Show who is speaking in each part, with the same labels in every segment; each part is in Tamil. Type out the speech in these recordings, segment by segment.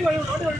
Speaker 1: Coba 这个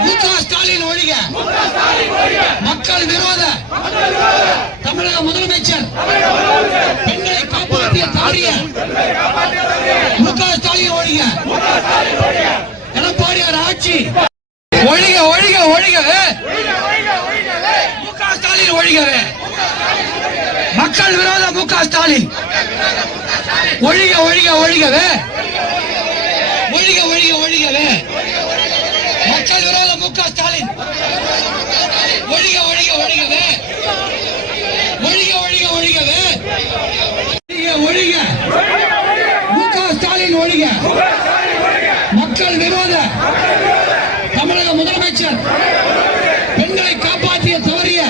Speaker 1: மு க ஸ்டாலின் ஒழிக மக்கள் விரோத தமிழக முதலமைச்சர் பெண்களை காப்பாற்றிய தவறிய மு க ஸ்டாலின் ஒழிக எடப்பாடியார் ஆட்சி. ஒழிக ஒழிக ஒழிகவே மு க ஸ்டாலின் ஒழிகவே மக்கள் விரோத மு க ஸ்டாலின். ஒழிக ஒழிக ஒழிகவே. ஒழிக ஒழிக ஒழிகவே. மக்கள் விரோத மு க ஸ்டாலின். ஒழிக ஒழிக ஒழிகவே. ஒழிக ஒழிக ஒழிகவே. ஒழிக ஒழிக மு க ஸ்டாலின் ஒழிக மக்கள் விரோத தமிழக முதலமைச்சர் பெண்களை காப்பாற்றிய தவறிய